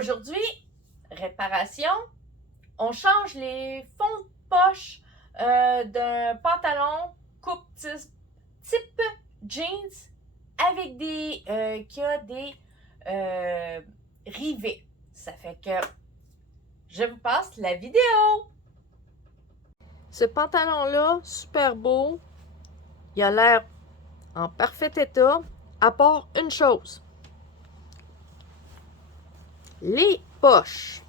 Aujourd'hui, réparation, on change les fonds de poche d'un pantalon coupe type jeans avec qui a des rivets. Ça fait que je vous passe la vidéo. Ce pantalon-là, super beau, il a l'air en parfait état, à part une chose. Les poches.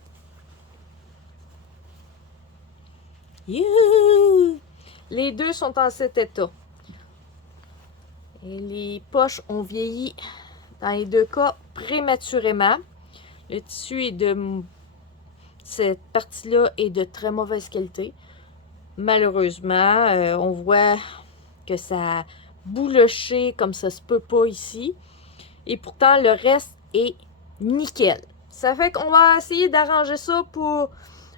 Youhou! Les deux sont en cet état. Et les poches ont vieilli dans les deux cas prématurément. Le tissu est de... Cette partie-là est de très mauvaise qualité. Malheureusement, on voit que ça a bouloché comme ça se peut pas ici. Et pourtant, le reste est nickel. Ça fait qu'on va essayer d'arranger ça pour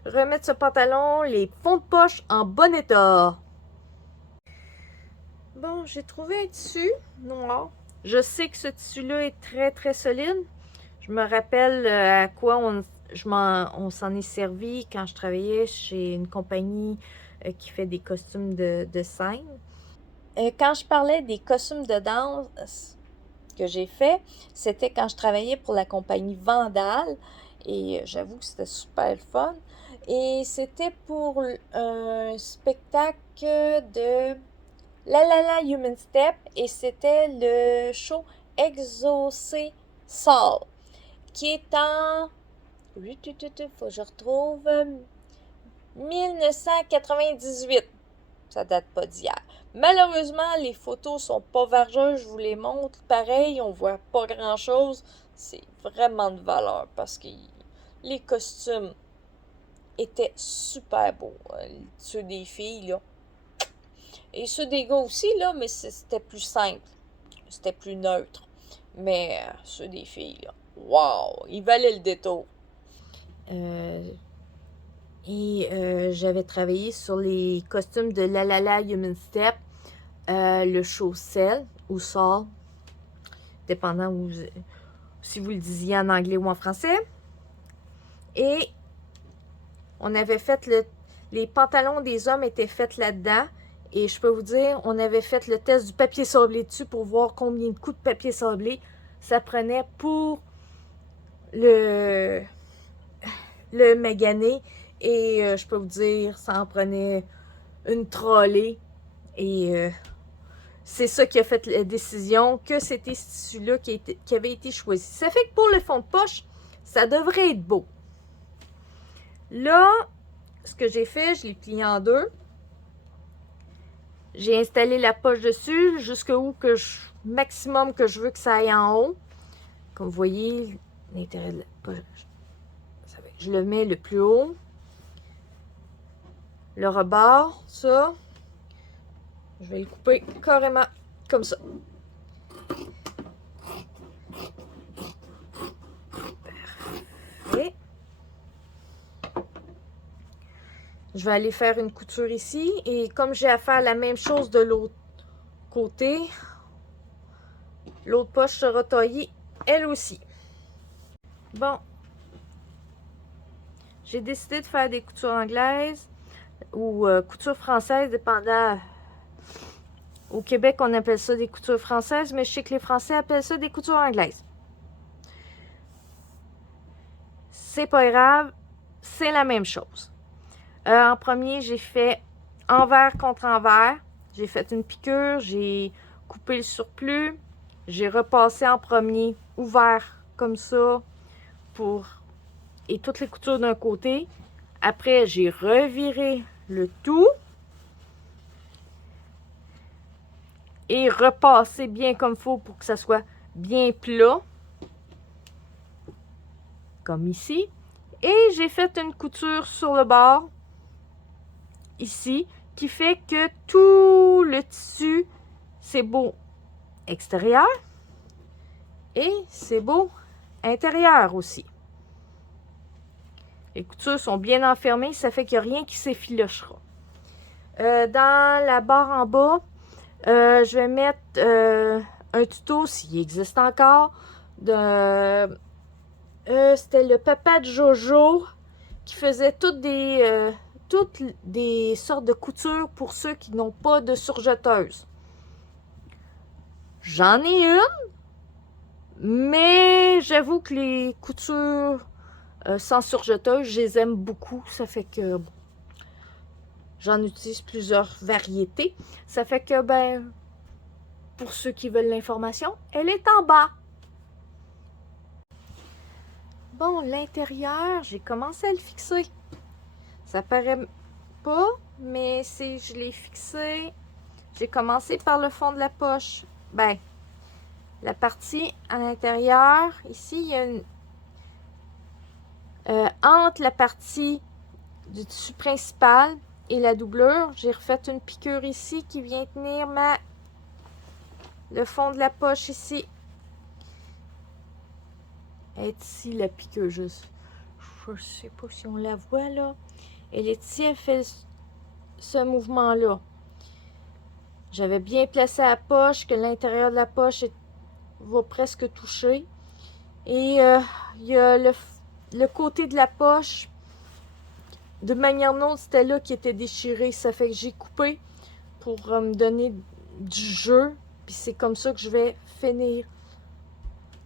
remettre ce pantalon, les fonds de poche en bon état. Bon, j'ai trouvé un tissu noir. Je sais que ce tissu-là est très très solide. Je me rappelle à quoi on s'en est servi quand je travaillais chez une compagnie qui fait des costumes de scène. Quand je parlais des costumes de danse que j'ai fait, c'était quand je travaillais pour la compagnie Vandal. Et j'avoue que c'était super fun. Et c'était pour un spectacle de La La La Human Step. Et c'était le show Exaucé Soul, qui est en... faut que je retrouve... 1998. Ça date pas d'hier. Malheureusement, les photos sont pas vargeuses, je vous les montre. Pareil, on voit pas grand-chose. C'est vraiment de valeur parce que les costumes étaient super beaux. Ceux des filles, là. Et ceux des gars aussi, là, mais c'était plus simple. C'était plus neutre. Mais ceux des filles, là, wow! Ils valaient le détour. J'avais travaillé sur les costumes de La La La Human Step, le show Cell ou Saw, dépendant si vous le disiez en anglais ou en français. Et on avait fait les pantalons des hommes étaient faits là-dedans. Et je peux vous dire, on avait fait le test du papier sablé dessus pour voir combien de coups de papier sablé ça prenait pour le maganer. Et je peux vous dire, ça en prenait une trolley. Et c'est ça qui a fait la décision que c'était ce tissu-là qui avait été choisi. Ça fait que pour le fond de poche, ça devrait être beau. Là, ce que j'ai fait, je l'ai plié en deux. J'ai installé la poche dessus jusqu'où maximum que je veux que ça aille en haut. Comme vous voyez, l'intérieur de la poche, je le mets le plus haut. Le rebord, ça, je vais le couper carrément comme ça. Parfait. Je vais aller faire une couture ici. Et comme j'ai à faire la même chose de l'autre côté, l'autre poche sera taillée elle aussi. Bon. J'ai décidé de faire des coutures anglaises ou coutures françaises, dépendant. Au Québec, on appelle ça des coutures françaises, mais je sais que les Français appellent ça des coutures anglaises. C'est pas grave, c'est la même chose. En premier, j'ai fait envers contre envers. J'ai fait une piqûre, j'ai coupé le surplus. J'ai repassé en premier, ouvert comme ça, et toutes les coutures d'un côté. Après, j'ai reviré le tout. Et repassé bien comme il faut pour que ça soit bien plat. Comme ici. Et j'ai fait une couture sur le bord, ici, qui fait que tout le tissu, c'est beau extérieur et c'est beau intérieur aussi. Les coutures sont bien enfermées, ça fait qu'il n'y a rien qui s'effilochera. Dans la barre en bas, je vais mettre un tuto, s'il existe encore, C'était le papa de Jojo qui faisait toutes des sortes de coutures pour ceux qui n'ont pas de surjeteuse. J'en ai une, mais j'avoue que les coutures sans surjeteuse, je les aime beaucoup. Ça fait que j'en utilise plusieurs variétés. Ça fait que, ben, pour ceux qui veulent l'information, elle est en bas. Bon, l'intérieur, j'ai commencé à le fixer. Ça paraît pas, mais je l'ai fixé. J'ai commencé par le fond de la poche. Ben, la partie à l'intérieur, ici, il y a une... entre la partie du tissu principal et la doublure, j'ai refait une piqûre ici qui vient tenir le fond de la poche ici. Elle est ici, la piqûre, je sais pas si on la voit là. Elle est ici, elle fait ce mouvement-là. J'avais bien placé la poche, que l'intérieur de la poche va presque toucher. Et il y a le côté de la poche, de manière ou d'une autre, c'était là qui était déchiré. Ça fait que j'ai coupé pour me donner du jeu. Puis c'est comme ça que je vais finir.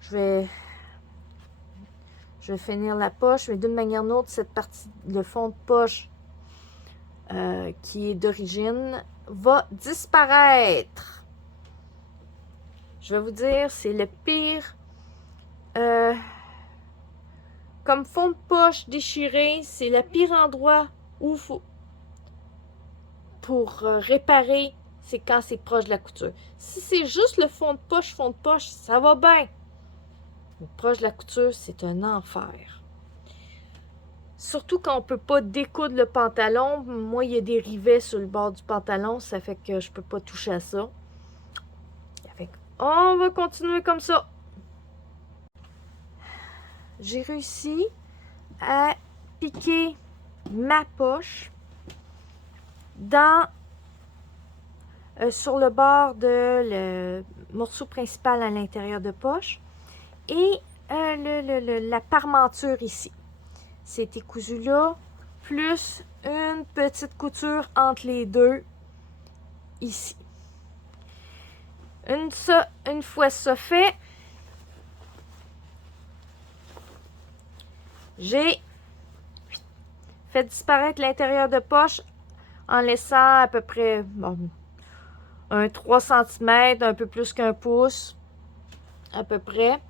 Je vais finir la poche, mais d'une manière ou d'une autre, cette partie, le fond de poche qui est d'origine, va disparaître. Je vais vous dire, c'est le pire. Comme fond de poche déchiré, c'est le pire endroit où pour réparer, c'est quand c'est proche de la couture. Si c'est juste le fond de poche, ça va bien. Mais proche de la couture, c'est un enfer. Surtout quand on ne peut pas découdre le pantalon. Moi, il y a des rivets sur le bord du pantalon. Ça fait que je ne peux pas toucher à ça. Fait on va continuer comme ça. J'ai réussi à piquer ma poche sur le bord de le morceau principal à l'intérieur de poche et la parmenture ici. C'était cousu là, plus une petite couture entre les deux ici. Une fois ça fait, j'ai fait disparaître l'intérieur de poche en laissant à peu près un 3 cm, un peu plus qu'un pouce, à peu près.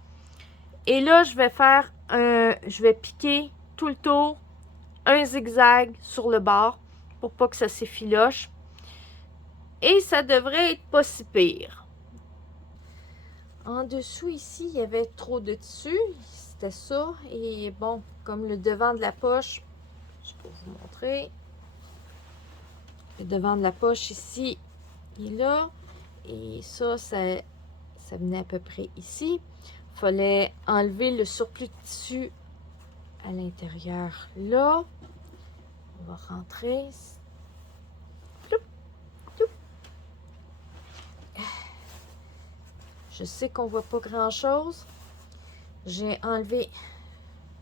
Et là, je vais piquer tout le tour un zigzag sur le bord pour pas que ça s'effiloche. Et ça devrait être pas si pire. En dessous ici, il y avait trop de tissu. C'était ça. Et bon, comme le devant de la poche, je peux vous montrer. Le devant de la poche ici, il est là. Et ça venait à peu près ici. Il fallait enlever le surplus de tissu à l'intérieur là. On va rentrer. Je sais qu'on voit pas grand chose. J'ai enlevé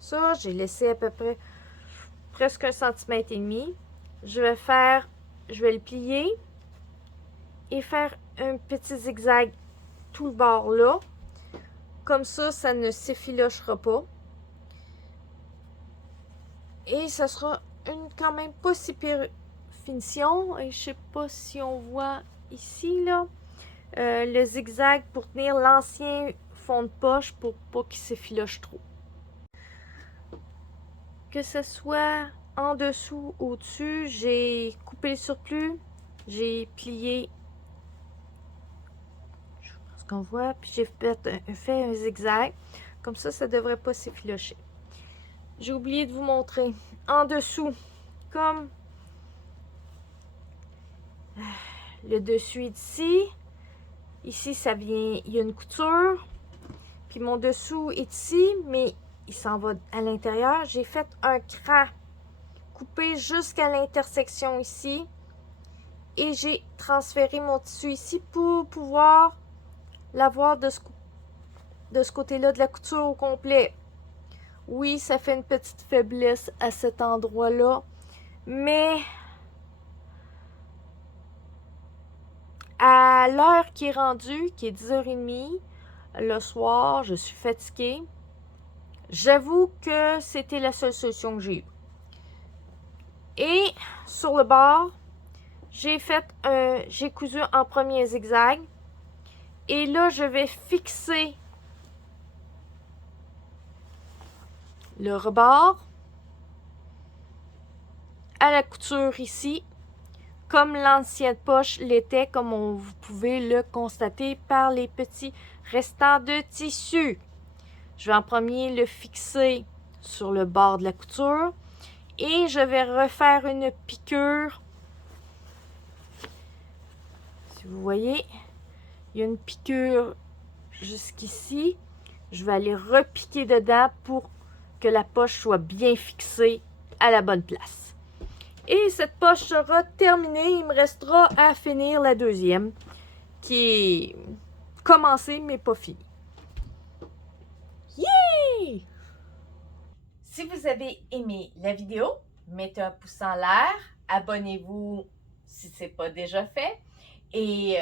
ça. J'ai laissé à peu près presque 1,5 cm. Je vais le plier et faire un petit zigzag tout le bord là. Comme ça, ça ne s'effilochera pas. Et ça sera une quand même pas si pire finition. Et je sais pas si on voit ici là. Le zigzag pour tenir l'ancien fond de poche pour pas qu'il s'effiloche trop. Que ce soit en dessous ou au-dessus, j'ai coupé le surplus, j'ai plié, je pense qu'on voit, puis j'ai fait un zigzag. Comme ça devrait pas s'effilocher. J'ai oublié de vous montrer. En dessous, comme le dessus est ici. Ici, ça vient, il y a une couture. Puis mon dessous est ici, mais il s'en va à l'intérieur. J'ai fait un cran coupé jusqu'à l'intersection ici. Et j'ai transféré mon tissu ici pour pouvoir l'avoir de ce côté-là de la couture au complet. Oui, ça fait une petite faiblesse à cet endroit-là, mais à l'heure qui est rendue, qui est 10h30, le soir, je suis fatiguée. J'avoue que c'était la seule solution que j'ai eue. Et sur le bord, j'ai cousu en premier zigzag. Et là, je vais fixer le rebord à la couture ici, comme l'ancienne poche l'était, comme vous pouvez le constater par les petits restants de tissu. Je vais en premier le fixer sur le bord de la couture et je vais refaire une piqûre. Si vous voyez, il y a une piqûre jusqu'ici. Je vais aller repiquer dedans pour que la poche soit bien fixée à la bonne place. Et cette poche sera terminée. Il me restera à finir la deuxième, qui est commencée mais pas finie. Yeah! Si vous avez aimé la vidéo, mettez un pouce en l'air, abonnez-vous si ce n'est pas déjà fait et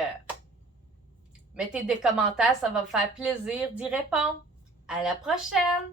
mettez des commentaires, ça va me faire plaisir d'y répondre. À la prochaine!